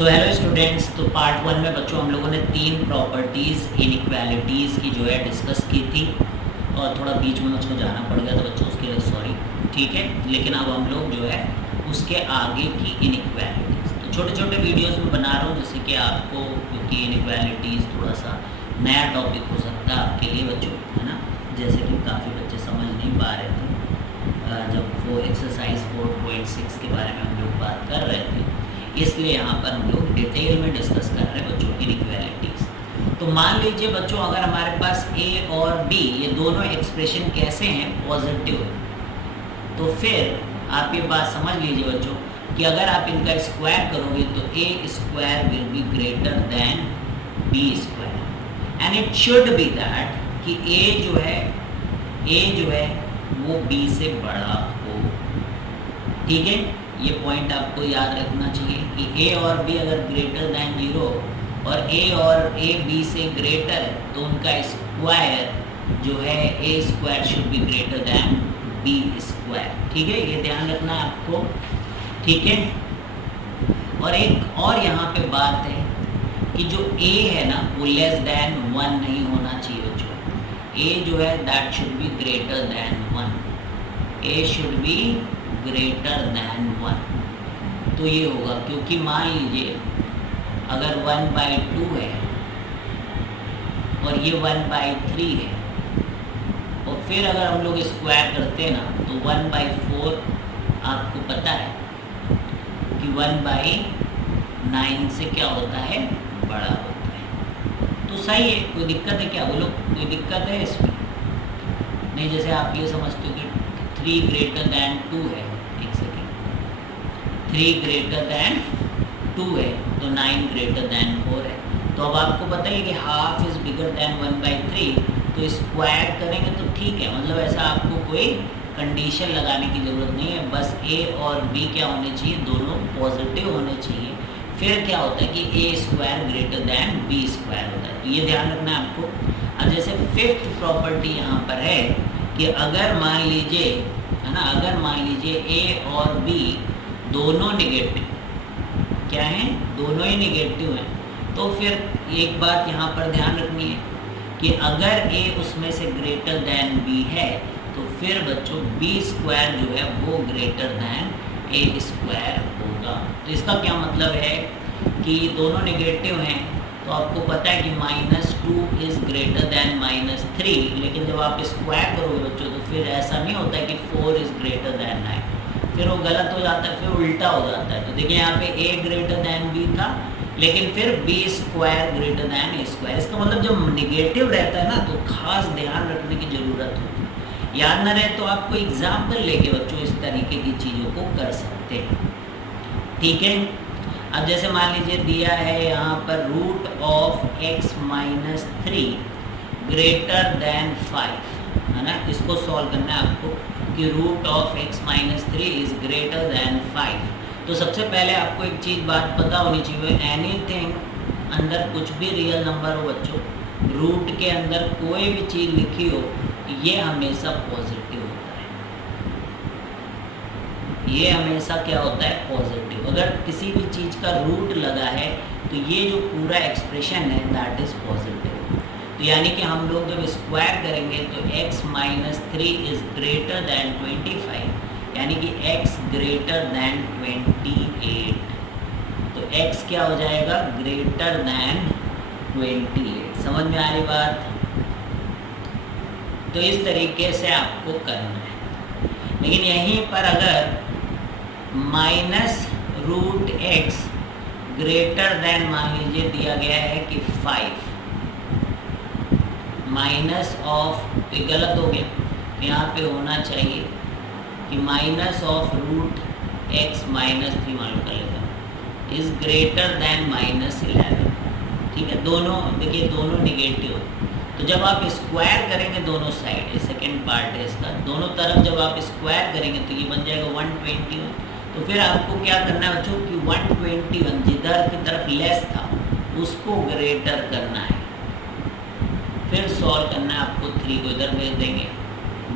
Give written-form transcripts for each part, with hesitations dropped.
So hello students, तो part one में बच्चों हम लोगों ने तीन प्रॉपर्टीज़ इनइक्वालिटीज़ की जो है डिस्कस की थी और थोड़ा बीच में मुझको जाना पड़ गया तो बच्चों उसके लिए सॉरी। ठीक है, लेकिन अब हम लोग जो है उसके आगे की इनइक्वालिटीज़ तो छोटे छोटे वीडियोस में बना रहा हूँ, जैसे कि आपको, क्योंकि इनइक्वालिटीज़ थोड़ा सा नया टॉपिक हो सकता है आपके लिए बच्चों, है ना। जैसे कि काफ़ी बच्चे समझ नहीं पा रहे थे जब वो एक्सरसाइज 4.6 के बारे में हम लोग बात कर रहे थे, इसलिए यहाँ पर हम लोग डिटेल में डिस्कस कर रहे हैं बच्चों इनइक्वालिटीज़। तो मान लीजिए बच्चों, अगर हमारे पास ए और बी ये दोनों एक्सप्रेशन कैसे हैं, पॉजिटिव है, तो फिर आप ये बात समझ लीजिए बच्चों कि अगर आप इनका स्क्वायर करोगे तो a square will be greater than b square and it should be that कि ए जो है वो बी से बड़ा हो। ठीक है, ये पॉइंट आपको याद रखना चाहिए कि ए और बी अगर ग्रेटर दैन 0 और ए बी से ग्रेटर है तो उनका स्क्वायर जो है a square should be greater than b square. ठीक है, ये ध्यान रखना है आपको। ठीक है, और एक और यहाँ पे बात है कि जो ए है ना वो लेस दैन 1 नहीं होना चाहिए बच्चों। ए जो है that should be greater then 1, A should be greater then 1। तो ये होगा, क्योंकि मान लीजिए अगर 1/2 है और ये 1/3 है और फिर अगर हम लोग स्क्वायर करते हैं ना तो 1/4 आपको पता है कि 1/9 से क्या होता है, बड़ा होता है। तो सही है, कोई दिक्कत है क्या बोलो, कोई दिक्कत है इसमें नहीं। जैसे आप ये समझते हो कि 3 ग्रेटर दैन 2 है, 3 ग्रेटर दैन 2 है तो 9 ग्रेटर दैन 4 है। तो अब आपको पता है कि हाफ इज़ बिगर दैन 1/3, तो स्क्वायर करेंगे तो ठीक है, मतलब ऐसा आपको कोई कंडीशन लगाने की ज़रूरत नहीं है। बस ए और बी क्या होने चाहिए, दोनों पॉजिटिव होने चाहिए। फिर क्या होता है कि a square greater than b square होता है। तो ये ध्यान रखना है आपको। अब जैसे फिफ्थ प्रॉपर्टी यहाँ पर है कि अगर मान लीजिए, है ना, अगर मान लीजिए ए और बी दोनों निगेटिव, क्या हैं, दोनों ही निगेटिव हैं, तो फिर एक बात यहाँ पर ध्यान रखनी है कि अगर ए उसमें से ग्रेटर दैन बी है तो फिर बच्चों बी स्क्वायर जो है वो ग्रेटर दैन ए स्क्वायर होगा। तो इसका क्या मतलब है कि दोनों निगेटिव हैं, तो आपको पता है कि -2 इज़ ग्रेटर दैन -3, लेकिन जब आप स्क्वायर करोगे बच्चों तो फिर ऐसा नहीं होता है कि 4 इज़ ग्रेटर दैन 9, फिर वो गलत हो जाता है, फिर उल्टा हो जाता है। तो देखिए यहाँ पे ए ग्रेटर दैन बी था, लेकिन फिर बी स्क्वायर ग्रेटर दैन ए स्क्वायर। इसका मतलब जब निगेटिव रहता है ना तो खास ध्यान रखने की ज़रूरत होती है। याद ना रहे तो आपको एग्जाम्पल लेके बच्चों इस तरीके की चीज़ों को कर सकते हैं। ठीक है, अब जैसे मान लीजिए दिया है यहाँ पर root of x-3 greater than 5, है ना। इसको सॉल्व करना है आपको कि root of x-3 is greater than 5। तो सबसे पहले आपको एक चीज़ बात पता होनी चाहिए, एनीथिंग अंदर कुछ भी रियल नंबर हो बच्चों, रूट के अंदर कोई भी चीज़ लिखी हो, ये हमेशा पॉजिटिव होता है। ये हमेशा क्या होता है, पॉजिटिव। अगर किसी भी चीज़ का रूट लगा है तो ये जो पूरा एक्सप्रेशन है दैट इज़ पॉजिटिव। तो यानी कि हम लोग जब स्क्वायर करेंगे तो x-3 इज़ ग्रेटर दैन 25, यानी कि x ग्रेटर दैन 28। तो x क्या हो जाएगा, ग्रेटर दैन 28। समझ में आ रही बात। तो इस तरीके से आपको करना है। लेकिन यहीं पर अगर -√x ग्रेटर दैन मान लीजिए दिया गया है कि 5 माइनस ऑफ, तो गलत हो गया, यहाँ पे होना चाहिए कि -√x -3 मालूम कर लेता हूँ इज़ ग्रेटर दैन -11। ठीक है, दोनों देखिए दोनों निगेटिव, तो जब आप स्क्वायर करेंगे दोनों साइड, ये सेकेंड पार्ट है इसका, दोनों तरफ जब आप स्क्वायर करेंगे तो ये बन जाएगा 121। तो फिर आपको क्या करना है बच्चों कि 121 जिधर की तरफ लेस था उसको ग्रेटर करना है, फिर सॉल्व करना है आपको। 3 को इधर भेज देंगे,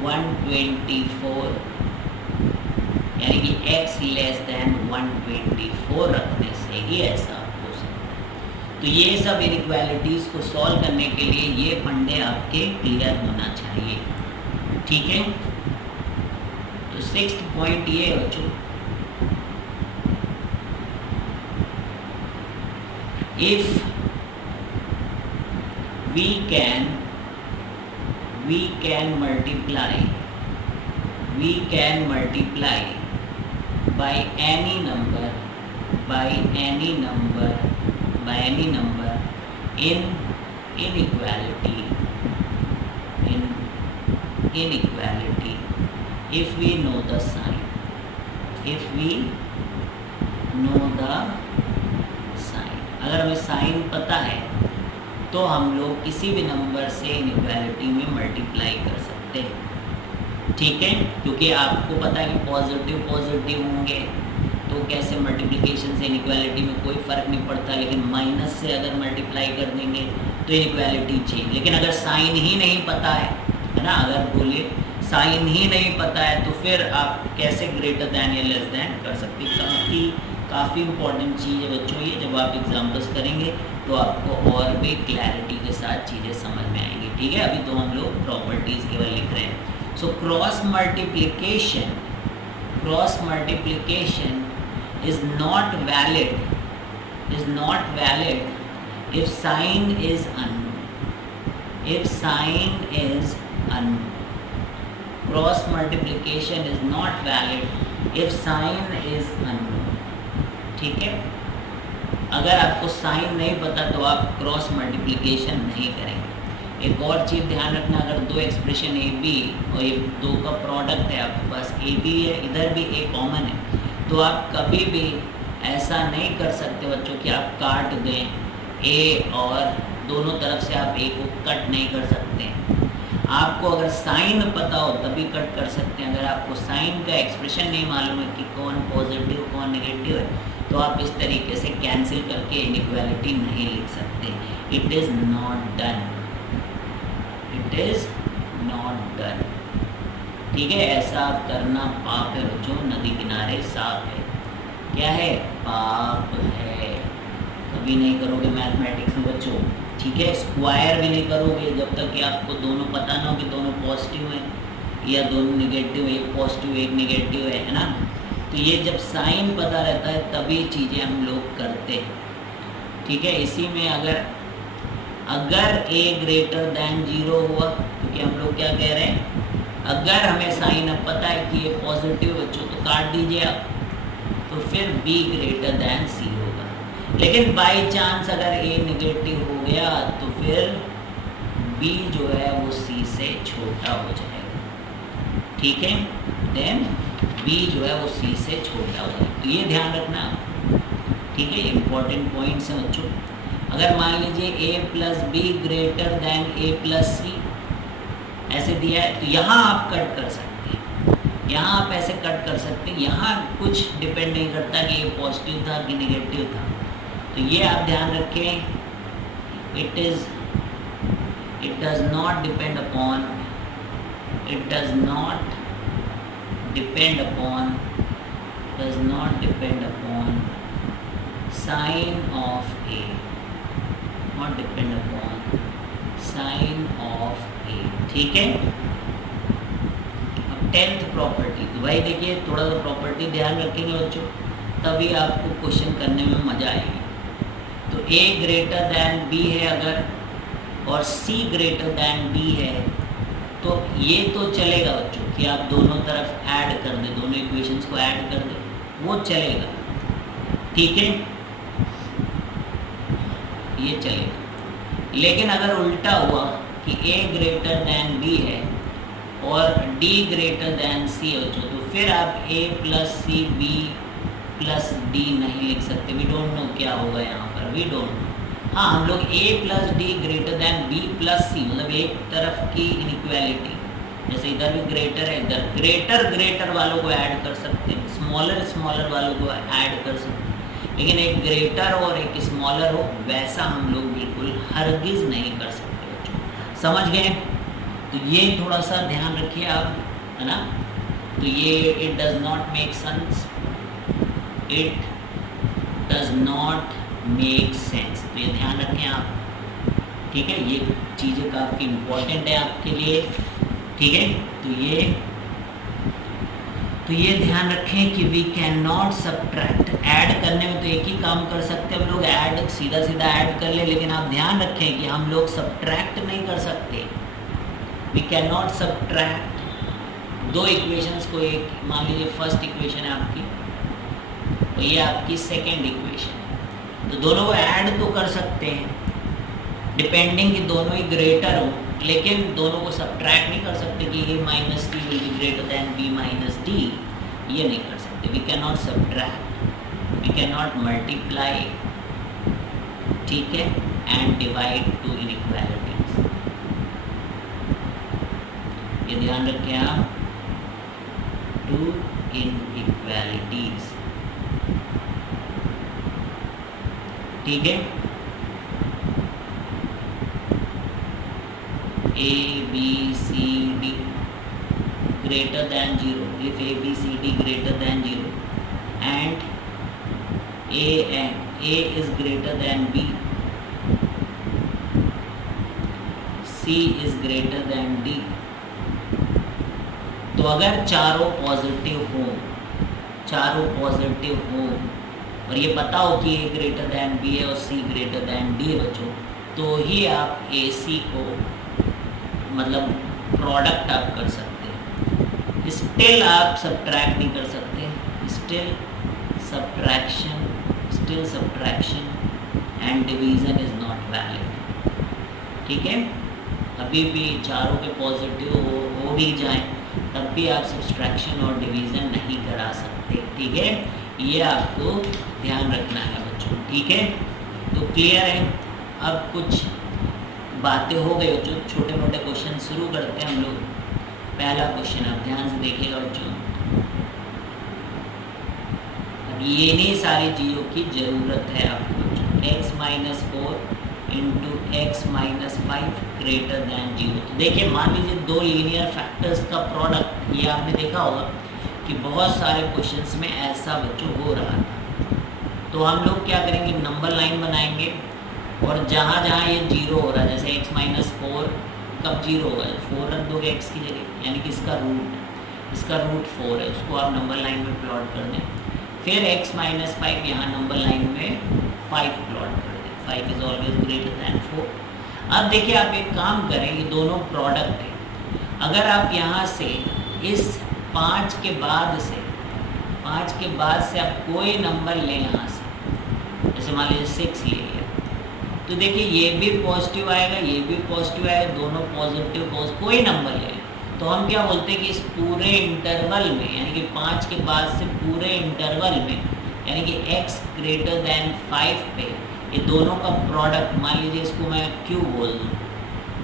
124 यानी कि x लेस दैन 124 रखने से ही ऐसा तो ये सब इनइक्वालिटीज़ को सॉल्व करने के लिए ये फंडे आपके क्लियर होना चाहिए, ठीक है। तो 6th पॉइंट ये है बच्चों, if we can multiply by any number in inequality if we know the sign, अगर हमें साइन पता है तो हम लोग किसी भी नंबर से इनइक्वालिटी में मल्टीप्लाई कर सकते हैं, ठीक है। क्योंकि आपको पता है कि पॉजिटिव होंगे तो कैसे मल्टीप्लिकेशन से इनइक्वालिटी में कोई फ़र्क नहीं पड़ता, लेकिन माइनस से अगर मल्टीप्लाई कर देंगे तो इनइक्वालिटी चेंज। लेकिन अगर साइन ही नहीं पता है ना, अगर बोलिए साइन ही नहीं पता है तो फिर आप कैसे ग्रेटर दैन या लेस दैन कर सकते हैं। काफ़ी इंपॉर्टेंट चीज़ है बच्चों ये, जब आप एग्जाम्पल्स करेंगे तो आपको और भी क्लैरिटी के साथ चीज़ें समझ में आएंगी, ठीक है। अभी तो हम लोग प्रॉपर्टीज़ केवल लिख रहे हैं। So cross multiplication is not valid if sign is unknown. Cross multiplication is not valid if sign is unknown, ठीक है। अगर आपको साइन नहीं पता तो आप क्रॉस मल्टीप्लिकेशन नहीं करेंगे। एक और चीज़ ध्यान रखना, अगर दो एक्सप्रेशन ए बी और ये दो का प्रोडक्ट है, आपके पास ए बी है, इधर भी ए कॉमन है, तो आप कभी भी ऐसा नहीं कर सकते बच्चों कि आप काट दें ए और दोनों तरफ से आप ए को कट नहीं कर सकते। आपको अगर साइन पता हो तभी कट कर सकते हैं। अगर आपको साइन का एक्सप्रेशन नहीं मालूम है कि कौन पॉजिटिव कौन नेगेटिव है, तो आप इस तरीके से कैंसिल करके इनइक्वालिटी नहीं लिख सकते। इट इज़ नॉट डन, ठीक है। ऐसा आप करना पाप है बच्चों, नदी किनारे साफ है। क्या है? पाप है। कभी नहीं करोगे मैथमेटिक्स में बच्चों, ठीक है। स्क्वायर भी नहीं करोगे जब तक कि आपको दोनों पता ना हो कि दोनों पॉजिटिव हैं या दोनों नेगेटिव, एक पॉजिटिव एक नेगेटिव है ना। तो ये जब साइन पता रहता है तभी चीज़ें हम लोग करते हैं, ठीक है। इसी में अगर a ग्रेटर दैन 0 हुआ, क्योंकि हम लोग क्या कह रहे हैं, अगर हमें साइन अब पता है कि ये पॉजिटिव बच्चों तो काट दीजिए आप, तो फिर b ग्रेटर दैन c होगा। लेकिन बाय चांस अगर a नेगेटिव हो गया तो फिर b जो है वो c से छोटा हो जाएगा, ठीक है। देन b जो है वो c से छोटा हो जाएगा। तो ये ध्यान रखना, ठीक है। इंपॉर्टेंट पॉइंट्स हैं बच्चों। अगर मान लीजिए a plus b greater than a plus c ऐसे दिया है, तो यहाँ आप कट कर सकते हैं, यहाँ आप ऐसे कट कर सकते हैं। यहाँ कुछ डिपेंड नहीं करता कि ये पॉजिटिव था कि नेगेटिव था। तो ये आप ध्यान रखें, it does not depend upon sign of a, ठीक है। अब 10th प्रॉपर्टी, तो भाई देखिए थोड़ा सा प्रॉपर्टी ध्यान रखेंगे बच्चों, तभी आपको क्वेश्चन करने में मज़ा आएगी। तो a ग्रेटर दैन b है अगर, और c ग्रेटर दैन b है, तो ये तो चलेगा बच्चों कि आप दोनों तरफ ऐड कर दें, दोनों इक्वेशंस को ऐड कर दें, वो चलेगा, ठीक है, ये चलेगा। लेकिन अगर उल्टा हुआ कि a ग्रेटर दैन b है और d ग्रेटर दैन c है बच्चों, तो फिर आप a plus C b plus d नहीं लिख सकते। वी डोंट नो क्या होगा यहाँ पर, वी डोंट नो। हाँ, हम लोग a plus d greater than b plus c, मतलब एक तरफ की इनइक्वालिटी, जैसे इधर भी ग्रेटर है, इधर ग्रेटर वालों को ऐड कर सकते हैं, स्मॉलर वालों को ऐड कर सकते हैं। लेकिन एक ग्रेटर और एक स्मॉलर हो वैसा हम लोग बिल्कुल हरगिज़ नहीं कर सकते बच्चों, समझ गए। तो ये थोड़ा सा ध्यान रखिए आप, है ना। तो ये it does not make sense, it does not make sense. तो ये ध्यान रखें आप, ठीक है, ये चीज़ें काफ़ी इम्पोर्टेंट है आपके लिए, ठीक है। तो ये ध्यान रखें कि we can not subtract. Add करने में तो एक ही काम कर सकते हैं हम लोग, ऐड सीधा सीधा ऐड कर ले, लेकिन आप ध्यान रखें कि हम लोग सब्ट्रैक्ट नहीं कर सकते। वी कैन नॉट सब्ट्रैक्ट दो इक्वेशंस को, एक मान लीजिए फर्स्ट इक्वेशन है आपकी और ये आपकी सेकेंड इक्वेशन है, तो दोनों को ऐड तो कर सकते हैं डिपेंडिंग कि दोनों ही ग्रेटर हो, लेकिन दोनों को सब्ट्रैक्ट नहीं कर सकते कि a minus D will be greater than b minus D, ये नहीं कर सकते। We can not subtract, we can not multiply, ठीक है, एंड डिवाइड टू इनइक्वालिटीज। ये ध्यान रखें आप, टू इनइक्वालिटीज, ठीक है। a b c d greater than 0, if a b c d greater than 0 and a is greater than b, c is greater than d, तो अगर चारों पॉजिटिव हो और ये पता हो कि a ग्रेटर दैन b है और c ग्रेटर दैन d है बच्चों, तो ही आप ac को मतलब प्रोडक्ट आप कर सकते हैं। स्टिल आप सब्ट्रैक्ट नहीं कर सकते, still subtraction and division is not valid, ठीक है। अभी भी चारों के पॉजिटिव हो भी जाएं तब भी आप सब्ट्रैक्शन और डिवीज़न नहीं करा सकते, ठीक है। ये आपको ध्यान रखना है बच्चों, ठीक है। तो क्लियर है। अब कुछ बातें हो गई बच्चों, छोटे मोटे क्वेश्चन शुरू करते हैं हम लोग। पहला क्वेश्चन आप ध्यान से देखिएगा बच्चों, अब ये नहीं सारी चीज़ों की ज़रूरत है आपको बच्चों। x minus 4 into x minus 5 greater than 0। तो देखिए, मान लीजिए दो लीनियर फैक्टर्स का प्रोडक्ट, ये आपने देखा होगा कि बहुत सारे क्वेश्चंस में ऐसा बच्चों हो रहा था। तो हम लोग क्या करेंगे, नंबर लाइन बनाएंगे और जहाँ जहाँ ये 0 हो रहा है, जैसे x माइनस 4 कब 0 होगा, 4 रख दोगे x की जगह, यानी कि इसका रूट 4 है, उसको आप नंबर लाइन में प्लॉट कर दें। फिर x माइनस 5 यहाँ नंबर लाइन में 5 प्लॉट कर दें, 5 इज़ ऑलवेज ग्रेटर दैन 4। अब देखिए, आप एक काम करें, ये दोनों प्रोडक्ट है। अगर आप यहाँ से इस 5 के बाद से आप कोई नंबर लें यहाँ से, जैसे मान लीजिए 6 ले लिया, तो देखिए ये भी पॉजिटिव आएगा, ये भी पॉजिटिव आएगा, दोनों पॉजिटिव कोई नंबर ले लें, तो हम क्या बोलते हैं कि इस पूरे इंटरवल में, यानी कि 5 के बाद से पूरे इंटरवल में, यानी कि x ग्रेटर दैन 5 पे ये दोनों का प्रोडक्ट, मान लीजिए इसको मैं q बोल दूँ,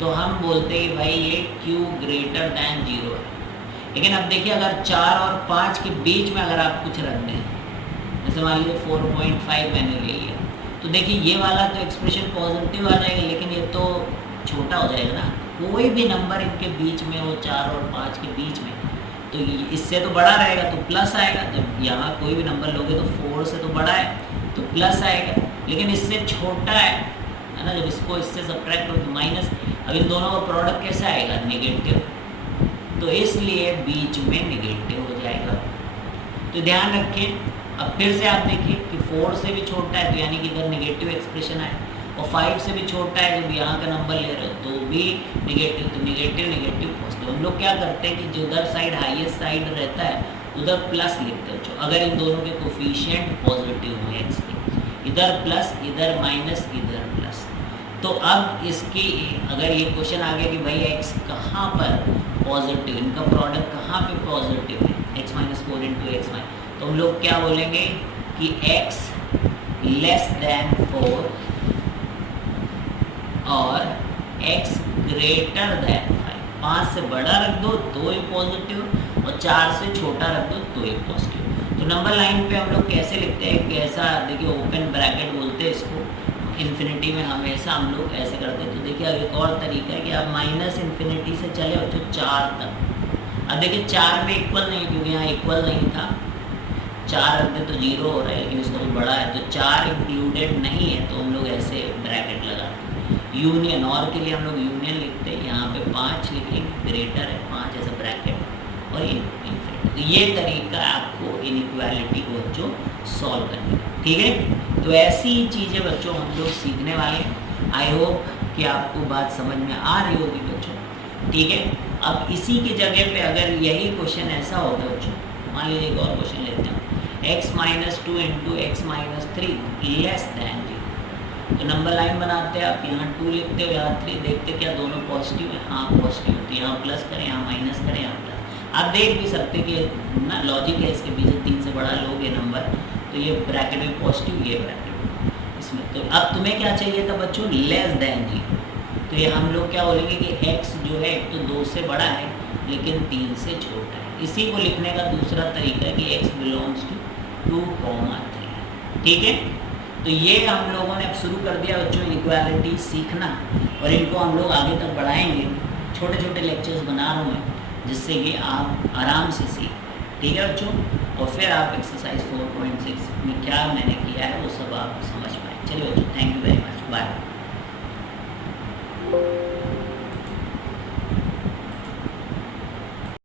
तो हम बोलते हैं कि भाई ये q ग्रेटर दैन 0 है। लेकिन अब देखिए, अगर 4 और 5 के बीच में अगर आप कुछ रख दें, जैसे मान लीजिए 4.5 मैंने ले लिया, तो देखिए ये वाला तो एक्सप्रेशन पॉजिटिव आ जाएगा, लेकिन ये तो छोटा हो जाएगा ना। कोई भी नंबर इनके बीच में हो, 4 और 5 के बीच में, तो इससे तो बड़ा रहेगा तो प्लस आएगा। जब यहाँ कोई भी नंबर लोगे तो 4 से तो बड़ा है तो प्लस आएगा, लेकिन इससे छोटा है ना, जब इसको इससे सब्ट्रैक्ट करो तो माइनस। अब इन दोनों का प्रोडक्ट कैसे आएगा, नेगेटिव, तो इसलिए बीच में नेगेटिव हो जाएगा। तो ध्यान रखें। अब फिर से आप देखिए कि 4 से भी छोटा है, तो यानी कि इधर नेगेटिव एक्सप्रेशन आए, और 5 से भी छोटा है, जब यहाँ का नंबर ले रहे हो तो भी नेगेटिव, तो नेगेटिव पॉजिटिव। हम लोग क्या करते हैं कि जो उधर साइड हाईएस्ट साइड रहता है उधर प्लस लिखते हो, अगर इन दोनों के कोफिशिएंट पॉजिटिव हो एक्स के, इधर प्लस, इधर माइनस, इधर प्लस। तो अब इसकी अगर ये क्वेश्चन आ गया कि भाई एक्स कहाँ पर पॉजिटिव, इनका प्रोडक्ट कहाँ पे पॉजिटिव है, x minus 4 into x minus, तो हम लोग क्या बोलेंगे कि x लेस दैन 4 और x ग्रेटर दैन 5। 5 से बड़ा रख दो तो ही पॉजिटिव, और 4 से छोटा रख दो तो ही पॉजिटिव। तो नंबर लाइन पे हम लोग कैसे लिखते हैं, कैसा, देखिए ओपन ब्रैकेट बोलते हैं इसको, इन्फिनिटी में हमेशा हम लोग ऐसे करते हैं। तो देखिए अब एक और तरीका है कि आप माइनस इन्फिनिटी से चले हो तो 4 तक। अब देखिए 4 में इक्वल नहीं, क्योंकि यहाँ इक्वल नहीं था, 4 रख दे तो 0 हो रहा है, लेकिन इसका तो बड़ा है तो 4 इंक्लूडेड नहीं है, तो हम लोग ऐसे ब्रैकेट लगाते हैं। यूनियन और के लिए हम लोग यूनियन लिखते हैं, यहाँ पे 5 लिखेंगे, ग्रेटर है 5 ऐसा ब्रैकेट और ये इन्फिनिटी। तो ये तरीका है आपको इनइक्वालिटी को बच्चों सॉल्व करने का, ठीक है। तो ऐसी चीज़ें बच्चों हम लोग सीखने वाले हैं। आई होप कि आपको बात समझ में आ रही होगी बच्चों, ठीक है। अब इसी की जगह पे अगर यही क्वेश्चन ऐसा होगा बच्चों, मान लीजिए एक और क्वेश्चन लेते हैं, x-2 into x-3 less than 0। तो नंबर लाइन बनाते हैं आप, यहाँ 2 लिखते हो, यहाँ 3, देखते क्या दोनों पॉजिटिव है, हाँ पॉजिटिव है, तो यहाँ प्लस करें, यहाँ माइनस करें, यहाँ प्लस। आप देख भी सकते कि ना लॉजिक है इसके पीछे, 3 से बड़ा लोगे नंबर तो ये ब्रैकेट में पॉजिटिव, ये ब्रैकेट इसमें। तो अब तुम्हें क्या चाहिए था बच्चों, लेस दैन 0। तो ये हम लोग क्या बोलेंगे कि x जो है एक तो 2 से बड़ा है लेकिन 3 से छोटा है। इसी को लिखने का दूसरा तरीका है कि x बिलोंग्स टू 2,3, ठीक है। तो ये हम लोगों ने अब शुरू कर दिया बच्चों इक्वालिटी सीखना, और इनको हम लोग आगे तक बढ़ाएंगे। छोटे छोटे लेक्चर्स बना रहा हूँ मैं, जिससे कि आप आराम से सीख, ठीक है बच्चों। और फिर आप एक्सरसाइज 4.6 में क्या मैंने किया है वो सब आप